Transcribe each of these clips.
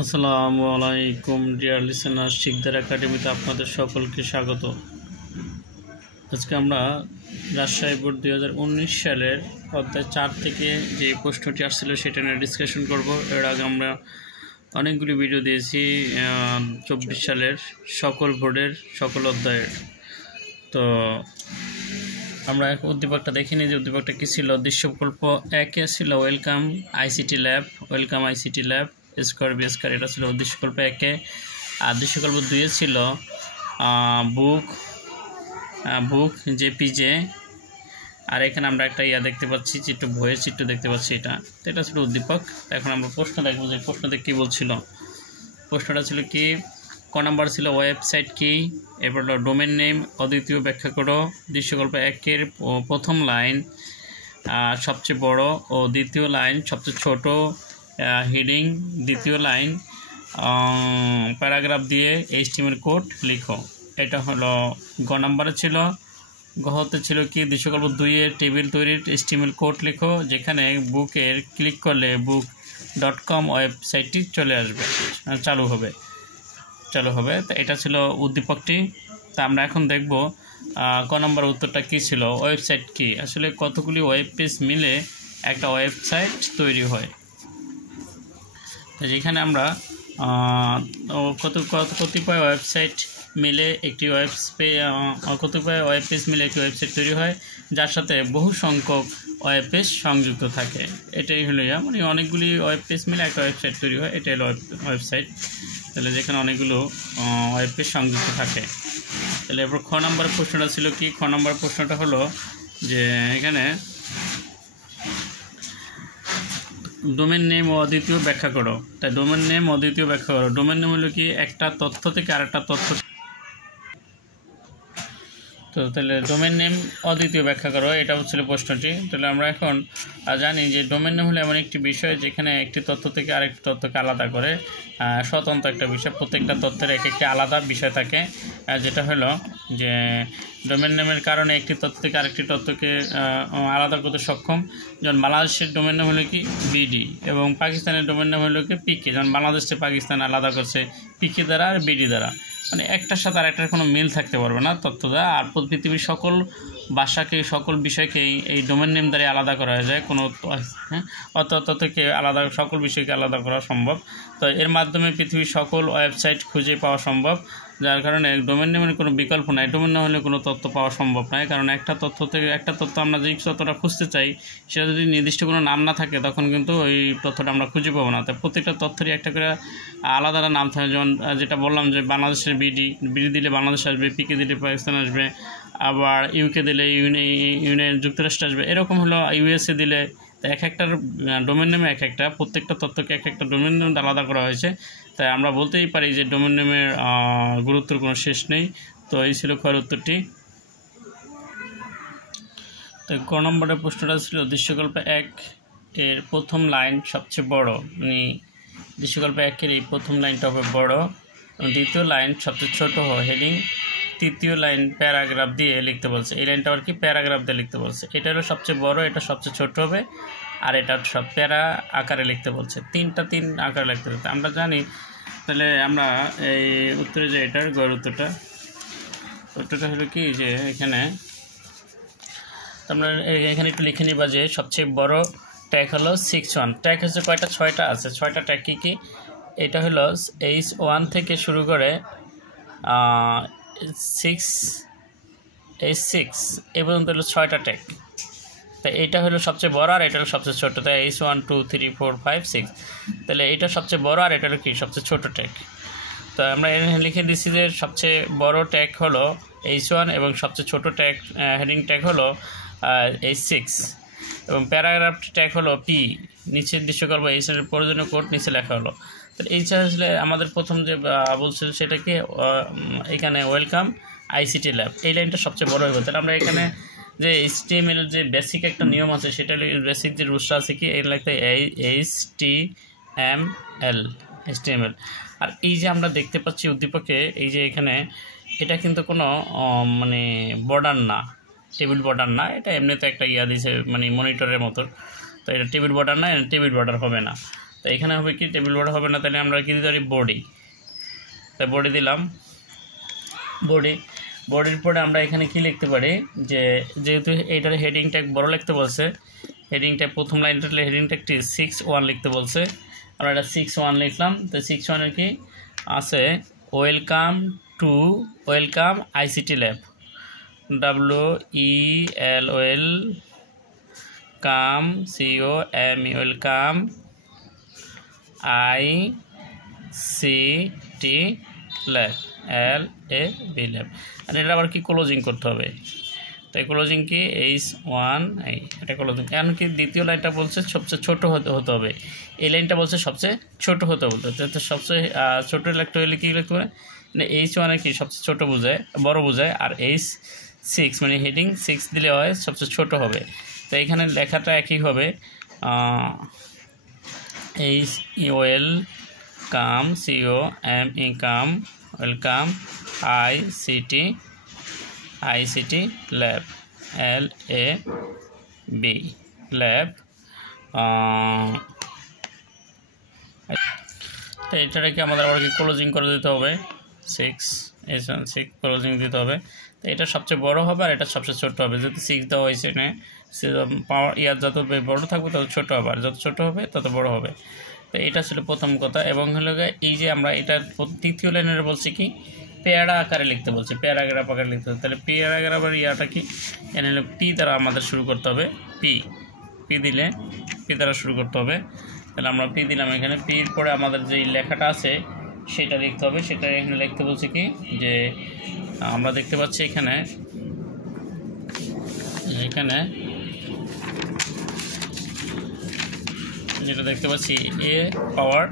আসসালামু আলাইকুম deer listener, Sikdar একাডেমিতে আপনাদের সকলকে স্বাগত। আজকে আমরা রাজশাহী বোর্ড 2019 সালের অধ্যায় 4 থেকে যে প্রশ্নটি আসছিল সেটা নিয়ে ডিসকাশন করব। এর আগে আমরা অনেকগুলি ভিডিও দিয়েছি 24 সালের সকল বোর্ডের সকল অধ্যায়ের। তো আমরা উদ্দীপকটা দেখিনি যে উদ্দীপকটা কী ছিল। দৃশ্যকল্প 1-এ ছিল welcome ICT lab square B square, এটা ছিল দৃশ্যকল্প 1-এ। আর দৃশ্যকল্প 2-এ ছিল বুক জেপিজে। আর এখানে আমরা একটা দেখতে পাচ্ছি, চিত্র বইয়ের চিত্র দেখতে পাচ্ছি, এটা ছিল উদ্দীপক। এখন আমরা প্রশ্ন দেখবো যে প্রশ্নতে কী বলছিল। প্রশ্নটা ছিল কি, ক নাম্বার ছিল ওয়েবসাইট কি, এরপর হলো ডোমেন নেম অদ্বিতীয় ব্যাখ্যা করো। দৃশ্যকল্প 1-এর প্রথম লাইন সবচেয়ে বড় ও দ্বিতীয় লাইন সবচেয়ে ছোট, হেডিং দ্বিতীয় লাইন প্যারাগ্রাফ দিয়ে HTML কোড লিখো। এটা হলো গ নাম্বারে ছিল। গহতে ছিল কি, দৃশ্যকল্প 2-এর টেবিল তৈরির HTML কোড লিখো, যেখানে বুকের ক্লিক করলে book.com ওয়েবসাইটটি চলে আসবে, চালু হবে। তো এটা ছিল উদ্দীপকটি। তা আমরা এখন দেখব ক নম্বর উত্তরটা কী ছিল। ওয়েবসাইট কি, আসলে কতগুলি ওয়েব পেজ মিলে একটা ওয়েবসাইট তৈরি হয়। যেখানে আমরা কতিপয় ওয়েবসাইট মিলে একটি কতিপয় ওয়েব পেজ মিলে একটি ওয়েবসাইট তৈরি হয়, যার সাথে বহু সংখ্যক ওয়েব পেজ সংযুক্ত থাকে। এটাই হলো মানে অনেকগুলি ওয়েব পেজ মিলে একটা ওয়েবসাইট তৈরি হয়, এটাই হলো ওয়েবসাইট। তাহলে যেখানে অনেকগুলো ওয়েব পেজ সংযুক্ত থাকে। তাহলে এরপর খ নম্বর প্রশ্নটা ছিল কি, খ নম্বর প্রশ্নটা হলো যে এখানে ডোমেন নেম ও অদ্বিতীয় ব্যাখ্যা করো। তাই ডোমেন নেম অদ্বিতীয় ব্যাখ্যা করো। ডোমেন নেম হলো কি, একটা তথ্য থেকে আরেকটা তথ্য। তো তাহলে ডোমেন নেম অদ্বিতীয় ব্যাখ্যা করো, এটা হচ্ছিল প্রশ্নটি। তাহলে আমরা এখন জানি যে ডোমেন নেম হলো এমন একটি বিষয় যেখানে একটি তথ্য থেকে আরেকটি তথ্যকে আলাদা করে, স্বতন্ত্র একটা বিষয়। প্রত্যেকটা তথ্যের একটি আলাদা বিষয় থাকে, যেটা হলো যে ডোমেন নেমের কারণে একটি তথ্য থেকে আরেকটি তথ্যকে আলাদা করতে সক্ষম। যেমন বাংলাদেশের ডোমেন নেম হলো কি বিডি, এবং পাকিস্তানের ডোমেন নেম হলো কি পিকে। যেমন বাংলাদেশ থেকে পাকিস্তান আলাদা করছে পিকে দ্বারা আর বিডি দ্বারা, মানে একটার সাথে আরেকটার কোনো মিল থাকতে পারবে না তথ্য দ্বারা। আর পৃথিবীর সকল ভাষাকে, সকল বিষয়কেই এই ডোমেন নেম দ্বারা আলাদা করা যায়। কোনো তথ্যকে আলাদা, সকল বিষয়কে আলাদা করা সম্ভব। তো এর মাধ্যমে পৃথিবীর সকল ওয়েবসাইট খুঁজে পাওয়া সম্ভব, যার কারণে ডোমেন নেমের কোনো বিকল্প নাই। ডোমেন নেম হলে কোনো তথ্য পাওয়া সম্ভব নয়, কারণ একটা তথ্য থেকে একটা তথ্য আমরা যে তথ্যটা খুঁজতে চাই সেটা যদি নির্দিষ্ট কোনো নাম না থাকে তখন কিন্তু ওই তথ্যটা আমরা খুঁজে পাবো না। তাই প্রত্যেকটা তথ্যেরই একটা করে আলাদা নাম থাকে। যেমন যেটা বললাম যে বাংলাদেশের বিডি দিলে বাংলাদেশ আসবে, পিকে দিলে পাকিস্তান আসবে, আবার ইউকে দিলে ইউনাইটেড যুক্তরাষ্ট্র আসবে। এরকম হলো USA দিলে। এক একটার ডোমেন নেমে প্রত্যেকটা তথ্যকে এক একটা ডোমেন নেম আলাদা করা হয়েছে। তাই আমরা বলতেই পারি যে ডোমেন নেমের গুরুত্বের কোনো শেষ নেই। তো এই ছিল খয়ের উত্তরটি। তো ক নম্বরের প্রশ্নটা ছিল দৃশ্যকল্প 1-এর প্রথম লাইন সবচেয়ে বড়, মানে দৃশ্যকল্প 1-এর এই প্রথম লাইনটা হবে বড়, দ্বিতীয় লাইন সবচেয়ে ছোট হয় হেডিং, তৃতীয় লাইন প্যারাগ্রাফ দিয়ে লিখতে বলছে। এই লাইনটা আর কি প্যারাগ্রাফ দিয়ে লিখতে বলছে। এটা হলো সবচেয়ে বড়, এটা সবচেয়ে ছোট হবে, আর এটা সব প্যারা আকারে লিখতে বলছে। তিন আকারে লিখতে বলছে আমরা জানি। তাহলে আমরা এই উত্তরে যে এটার গড় উত্তরটা হলো কি, যে এখানে আমরা এখানে একটু লিখে নিবা যে সবচেয়ে বড় ট্যাগ হলো 6-1। ট্যাগ হচ্ছে কয়টা? 6টা আছে। 6টা ট্যাগ কী? এটা হলো H1 থেকে শুরু করে 6 এই পর্যন্ত হলো 6টা ট্যাগ। তাই এটা হলো সবচেয়ে বড়, আর এটা হলো সবচেয়ে ছোটো। তাই H1 2 3 4 5 6। তাহলে এটা সবচেয়ে বড়, আর এটা হলো কি সবচেয়ে ছোটো ট্যাগ। তো আমরা এখানে লিখে দিচ্ছি যে সবচেয়ে বড় ট্যাগ হলো H1 এবং সবচেয়ে ছোটো ট্যাগ হেডিং ট্যাগ হলো H6, এবং প্যারাগ্রাফ ট্যাগ হলো P। নিচে দৃশ্যকল্প H-এর প্রয়োজনীয় কোড নিচে লেখা হলো। তাহলে এই আসলে আমাদের প্রথম যে বলছিল সেটাকে এখানে ওয়েলকাম ICT ল্যাব, এই লাইনটা সবচেয়ে বড় হয়ে গেল। তাহলে আমরা এখানে যে HTML যে বেসিক একটা নিয়ম আছে, সেটা বেসিক যে রুলসটা আছে কি, এই লিখতে HTML। আর এই যে আমরা দেখতে পাচ্ছি উদ্দীপকে, এই যে এখানে এটা কিন্তু কোনো মানে বর্ডার না, টেবিল বর্ডার না। এটা এমনিতে একটা দিছে, মানে মনিটরের মতো। তো এটা টেবিল বর্ডার না, টেবিল বর্ডার হবে না। তো এখানে হবে কি টেবিল বর্ডার হবে না, তাহলে আমরা কি দিতে পারি বডি। তাই বডি দিলাম। বডির পরে আমরা এখানে কি লিখতে পারি যে যেহেতু এইটার হেডিং ট্যাগ বড় লিখতে বলছে, হেডিং ট্যাগ প্রথম লাইনটা হেডিং ট্যাগটি 6.1 লিখতে বলছে, আমরা এটা 6.1 লিখলাম। তো 6.1 এর কি আছে welcome ICT lab, WELCOME welcome ICT lab LAB lab. আর এটা আবার কি ক্লোজিং করতে হবে, তাই ক্লোজিং কি H1 এটা ক্লোজিং। এখন কি দ্বিতীয় লাইনটা বলছে সবচেয়ে ছোট হতে হবে, এই লাইনটা বলছে সবচেয়ে ছোট হতে বলতে, তো সবচেয়ে ছোট লিখতে হলে কি লিখতে হবে, মানে H1 কি সবচেয়ে ছোট বোঝায়, বড় বোঝায়, আর H6 মানে হেডিং 6 দিলে হয় সবচেয়ে ছোট হবে। তো এখানে লেখাটা একই হবে, welcome ICT lab LAB lab. তো এটাকে আমাদের আবার কি ক্লোজিং করে দিতে হবে, 6 ক্লোজিং দিতে হবে। তো এটা সবচেয়ে বড় হবে আর এটা সবচেয়ে ছোট হবে, যদি 6 দেওয়া হয়েছে না পাওয়ার যত বড় থাকবে তত ছোট হবে, আর যত ছোট হবে তত বড় হবে। তো এটা ছিল প্রথম কথা। এবং হলো এই যে আমরা এটা তৃতীয় লাইনের বলছি কি পেয়ারা আকারে লিখতে বলছে, প্যারাগ্রাফ আকারে লিখতে হবে। তাহলে প্যারাগ্রাফের ইয়াটা কি এনে পি দ্বারা আমাদের শুরু করতে হবে, পি দিলে পি দ্বারা শুরু করতে হবে। তাহলে আমরা পি দিলাম, এখানে পির পরে আমাদের যে লেখাটা আছে সেটা লিখতে হবে। সেটা এখানে লিখতে বলছে কি যে আমরা দেখতে পাচ্ছি এখানে যেটা দেখতে পাচ্ছি A পাওয়ার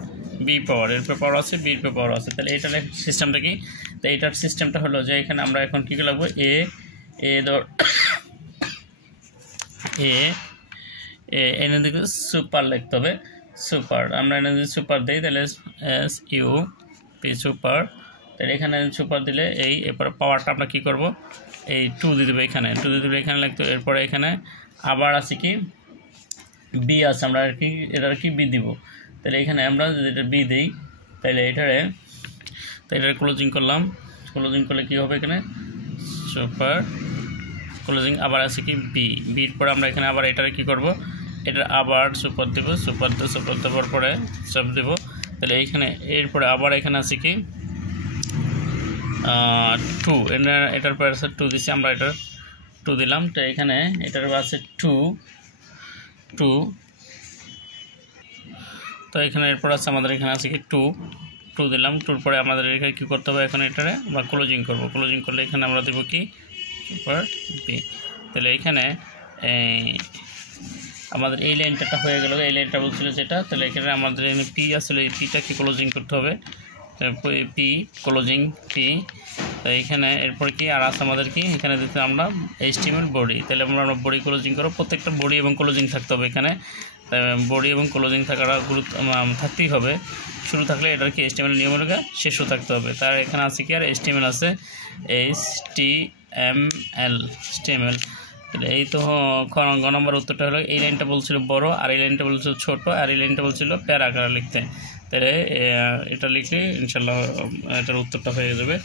B পাওয়ার, এর পর পাওয়ার আছে, বির পর পাওয়ার আছে। তাহলে এটা সিস্টেমটা কি, তো এইটার সিস্টেমটা হলো যে এখানে আমরা এখন কী লাগবে এনে দিকে সুপার লিখতে হবে, সুপার। আমরা এনে যদি সুপার দিই তাহলে SUP সুপার। তাহলে এখানে সুপার দিলে এরপরে পাওয়ারটা আমরা কী করব, এই 2 দিয়ে দেবো, এখানে 2 দিয়ে দেবো, এখানে লিখতে। এরপরে এখানে আবার আছে কি বি আছে, আমরা আর কি এটার কি বি দিব। তাহলে এখানে আমরা যদি এটা বি দিই তাহলে এটার ক্লোজিং করলাম, ক্লোজিং করলে কি হবে এখানে সুপার ক্লোজিং। আবার আছে কি বির পরে আমরা এখানে আবার এটার কি করব, এটা আবার সুপার দেব, সুপার দেওয়ার পরে সব দেব। তাহলে এইখানে এরপরে আবার এখানে আছে কি 2, এটার পরে আছে 2 দিছি, আমরা এটার 2 দিলাম। তো এখানে এটার আছে 2। তো এখানে এরপর আছে আমাদের এখানে আছে কি 2 দিলাম। 2-র পরে আমাদের এখানে কী করতে হবে, এখন এটারে আমরা ক্লোজিং করব। ক্লোজিং করলে এখানে আমরা দেবো কি সুপার বি। তাহলে এখানে আমাদের এই লাইনটা হয়ে গেল, এই লাইনটা বলছিল যেটা। তাহলে এখানে আমাদের এখানে পি আসলে এই পিটাকে ক্লোজিং করতে হবে, পি ক্লোজিং পি। তো এইখানে এরপর কি আর আছে আমাদের কি এখানে দিতে আমরা HTML বডি। তাহলে আমরা বডি ক্লোজিং করব, প্রত্যেকটা বডি এবং ক্লোজিং থাকতে হবে এখানে। বডি এবং ক্লোজিং থাকাটা গুরুত্ব থাকতেই হবে। শুরু থাকলে এটার কি HTML নিয়ম হলে শেষও থাকতে হবে। তার এখানে আছে কি আর HTML আছে, HTML। এই তো গ নম্বর উত্তরটা হলো এই লাইনটা বলছিল বড়, আর এই লাইনটা বলছিল ছোট, আর এই লাইনটা বলছিল প্যারা আকারে লিখতে। তাহলে এটা লিখলে ইনশাল্লাহ এটার উত্তরটা হয়ে যাবে।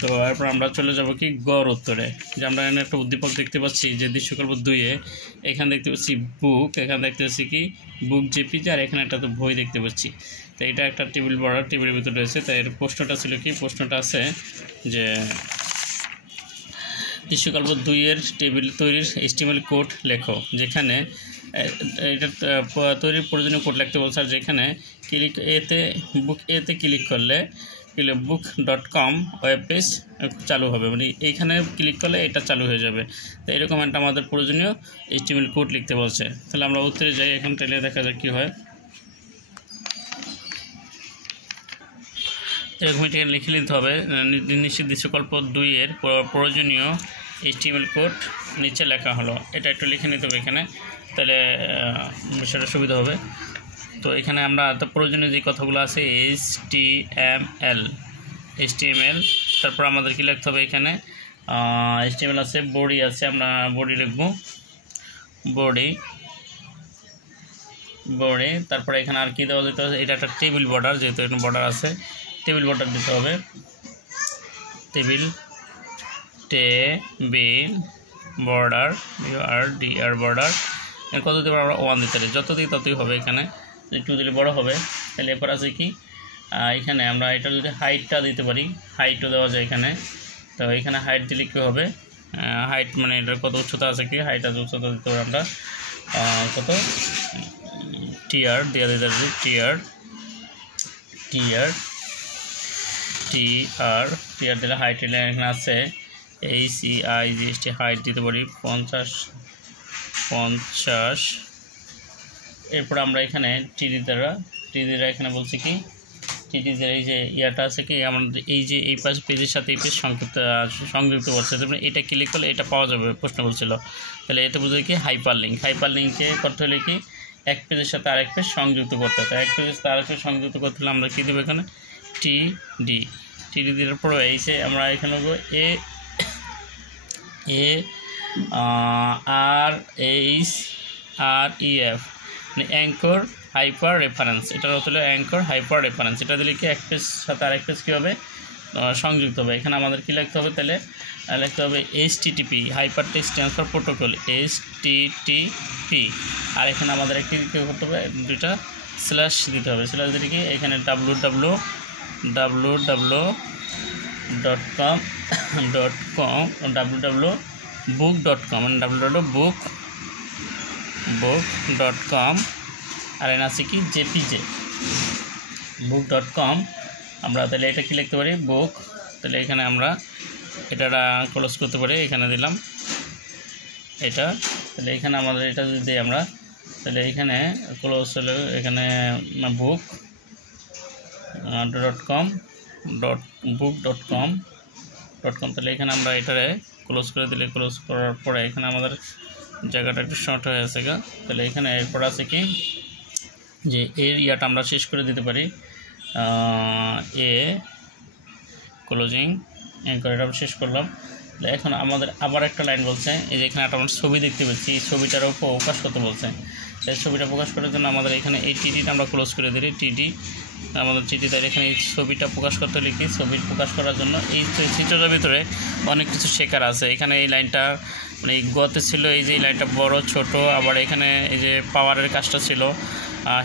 তো এরপর আমরা চলে যাব কি গড় উত্তরে, যে আমরা এখানে একটা উদ্দীপক দেখতে পাচ্ছি যে দৃশ্যকল্প 2-এ এখানে দেখতে পাচ্ছি বুক, এখানে দেখতে পাচ্ছি কি বুক JPG, আর এখানে একটা তো বই দেখতে পাচ্ছি। তো এটা একটা টেবিল বর্ডার, টেবিলের ভিতরে রয়েছে। তাই এর প্রশ্নটা ছিল কি, প্রশ্নটা আছে যে দৃশ্যকল্প 2-এর টেবিল তৈরির HTML কোড লেখো, যেখানে এটা তৈরির প্রয়োজনীয় কোড লিখতে বলছে। আর যেখানে বুক এতে ক্লিক করলে book.com ওয়েব পেজ চালু হবে, মানে এইখানে ক্লিক করলে এটা চালু হয়ে যাবে। তো এরকম একটা আমাদের প্রয়োজনীয় HTML কোড লিখতে বলছে। তাহলে আমরা উত্তরে যাই, এখন ট্রেলে দেখা যাক কী হয়। এরকম এটা লিখে নিতে হবে, নিশ্চিত দৃশ্যকল্প 2-এর প্রয়োজনীয় HTML কোড নিচে লেখা হলো, এটা একটু লিখে নিতে হবে এখানে, তাহলে সেটা সুবিধা হবে। তো এখানে আমরা তো প্রয়োজনীয় যে কথাগুলো আছে HTML, তারপর আমাদের কি লিখতে হবে এখানে HTML আছে, বডি আছে, আমরা বডি লিখব, বডি। বডি, তারপরে এখানে আর কি দেওয়া যেতে হবে, এটা একটা টেবিল বর্ডার, যেহেতু এখানে বর্ডার আছে টেবিল বর্ডার দিতে হবে। টেবিল বর্ডার URDR বর্ডার কত দেবো আমরা 1 দিতে পারি, যত দিই ততই হবে। এখানে 2 দিলে বড় হবে। তাহলে এরপর আছে কি এখানে আমরা এটা যদি হাইটটা দিতে পারি, হাইটও দেওয়া যায় এখানে। তো এখানে হাইট দিলে কী হবে, হাইট মানে এটার কত উচ্চতা আছে কি, হাইট আছে উচ্চতা দিতে পারি আমরা কত TR দেওয়া দিতে পারি, TR দিলে হাইট এখানে আছে HEIGST হাইট দিতে পারি 50। এরপর আমরা এখানে টিডি দ্বারা এখানে বলছি কি টিডি দ্বারা এই যে ইয়াটা আছে কি আমাদের এই যে এই পেজের সাথে এই পেজ সংযুক্ত করছে, এটা ক্লিক করলে এটা পাওয়া যাবে প্রশ্ন বলছিল। তাহলে এটা বুঝে কি হাইপার লিঙ্কে করতে হলে কি এক পেজের সাথে আরেক পেজ সংযুক্ত করতে হবে। এক পেজের সাথে আরেক পেজ সংযুক্ত করতে হলে আমরা কী দেবো এখানে টিডি দেওয়ার পরে এই যে আমরা এখানে AREF মানে অ্যাঙ্কর হাইপার রেফারেন্স, এটার হলো অ্যাঙ্কর হাইপার রেফারেন্স। এটা দিলে কি এক পেজ সাথে আরেক পেজ কী হবে সংযুক্ত হবে। এখানে আমাদের কী লিখতে হবে, তাহলে লিখতে হবে HTTP hyper text transfer protocol HTTP। আর এখানে আমাদের একটি কী করতে হবে, দুইটা স্ল্যাশ দিতে হবে। স্ল্যাশ দিলে কি এখানে www.book.com মানে www.book.com আর এখানে আছে কি JPG book.com। আমরা তাহলে এটা কি লিখতে পারি বুক, তাহলে এখানে আমরা এটা ক্লোজ করতে পারি, এখানে দিলাম এটা। তাহলে এখানে আমাদের এটা যদি দিই আমরা, তাহলে এখানে ক্লোজ হলো এখানে book.com তাহলে এখানে আমরা এটারে ক্লোজ করে দিলে, ক্লোজ করার পরে এখানে আমাদের জায়গাটা একটু শর্ট হয়ে আছে গা। তাহলে এখানে এরপর আছে কি যে এর ইয়াটা আমরা শেষ করে দিতে পারি ক্লোজিং অ্যাঙ্কর, এটা শেষ করলাম। এখন আমাদের আবার একটা লাইন বলছে এই যে এখানে একটা আমরা ছবি দেখতে পাচ্ছি, এই ছবিটারও প্রকাশ করতে বলছে। তাই ছবিটা প্রকাশ করার জন্য আমাদের এখানে এই টিডিটা আমরা ক্লোজ করে দিই, আমাদের চিঠি। তাই এখানে এই ছবিটা প্রকাশ করতে লিখি, ছবি প্রকাশ করার জন্য এই চিত্রটার ভিতরে অনেক কিছু শেখার আছে। এখানে এই লাইনটা মানে এই গতে ছিল, এই যে এই লাইনটা বড় ছোট, আবার এখানে এই যে পাওয়ারের কাজটা ছিল,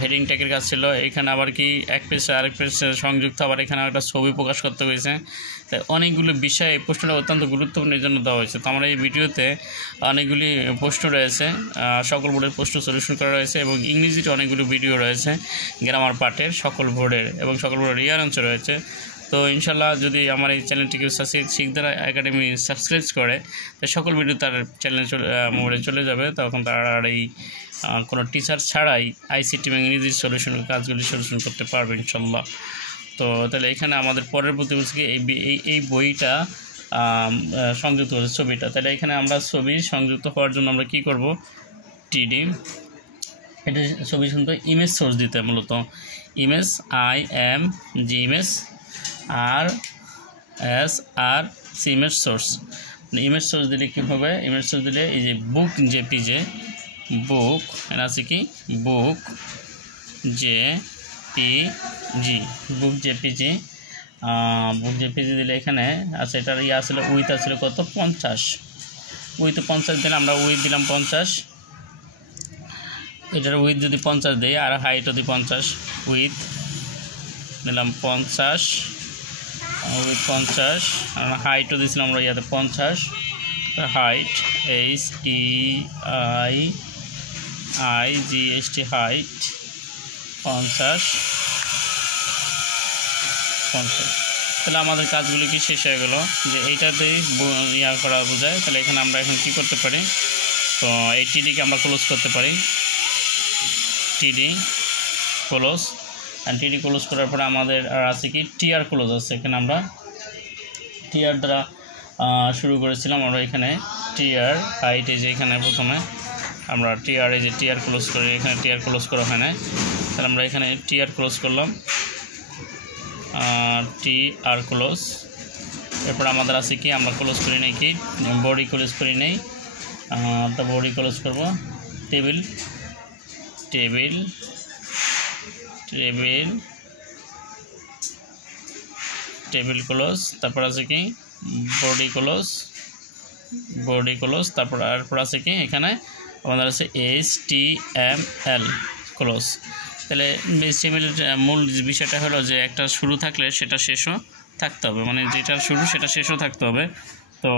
হেডিং ট্যাগের কাজ ছিল, এখানে আবার কি এক পেজ আরেক পেজ সংযুক্ত, আবার এখানে একটা ছবি প্রকাশ করতে হয়েছে। তাই অনেকগুলো বিষয় এই প্রশ্নটা অত্যন্ত গুরুত্বপূর্ণ এই জন্য দেওয়া হয়েছে। তো আমরা এই ভিডিওতে অনেকগুলি প্রশ্ন রয়েছে, সকল বোর্ডের প্রশ্ন সলিউশন করা রয়েছে এবং ইংরেজিতে অনেকগুলো ভিডিও রয়েছে গ্রামার পার্টের সকল বোর্ডের এবং সকল বোর্ডের রিয়ার অংশ রয়েছে। তো ইনশাল্লাহ যদি আমার এই চ্যানেলটিকে শিকদার একাডেমি সাবস্ক্রাইব করে, তাই সকল ভিডিও তার চ্যানেলে মোবাইলে চলে যাবে। তখন তারা আর এই কোনো টিচার ছাড়াই ICT এবং ইংরেজি কাজগুলি সলিউশন করতে পারবে ইনশাল্লাহ। তো তাহলে এখানে আমাদের পরের প্রতিবছরকে এই বইটা সংযুক্ত হচ্ছে ছবিটা। তাহলে এখানে আমরা ছবি সংযুক্ত হওয়ার জন্য আমরা কি করব, টিডি এটা ছবি শুনতে ইমেজ সোর্স দিতে, মূলত image image RSRC image source. Image source দিলে কী হবে, ইমেজ সোর্স দিলে এই যে বুক JPG এখানে আছে কি বুক JPG দিলে এখানে আছে এটার ইয়ে আসলে উইথ আসলে কত 50, উইথ 50 দিলে আমরা উইথ দিলাম 50, এটার উইথ যদি 50 দিই আর হাইট যদি 50, উইথ দিলাম 50 উইথ 50 আর হাইটও দিয়েছিলাম আমরা ইয়াতে 50, হাইট HEIGST হাইট 50। তাহলে আমাদের কাজগুলি কি শেষ হয়ে গেল, যে এইটাতেই ইয়া করা বোঝায়। তাহলে এখানে আমরা এখন কি করতে পারি, তো এই টিডিকে আমরা ক্লোজ করতে পারি, টিডি ক্লোজ। আর টিডি ক্লোজ করার পরে আমাদের আর আছে কি TR ক্লোজ আছে। এখানে আমরা TR দ্বারা শুরু করেছিলাম, আমরা এখানে TR হাইট এই যে এখানে প্রথমে আমরা TR এই যে TR ক্লোজ করি, এখানে TR ক্লোজ করা হয় না। তাহলে আমরা এখানে TR ক্লোজ করলাম, TR ক্লোজ। এরপর আমাদের আছে কি আমরা ক্লোজ করি নেই কি বডি ক্লোজ করি নেই, তো বডি ক্লোজ করব, table table table table close, তারপর আছে কি বডি ক্লোজ, তারপর আছে কি এখানে আমাদের আছে HTML ক্লোজ। তাহলে HTML মূল বিষয়টা হলো যে একটা শুরু থাকলে সেটা শেষও থাকতে হবে, মানে যেটার শুরু সেটা শেষও থাকতে হবে। তো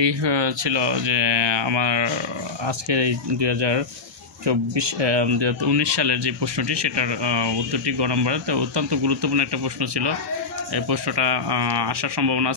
এই ছিল যে আমার আজকের এই 2019 সালের যে প্রশ্নটি, সেটার উত্তরটি গ নম্বরে। তো অত্যন্ত গুরুত্বপূর্ণ একটা প্রশ্ন ছিল, এই প্রশ্নটা আসার সম্ভাবনা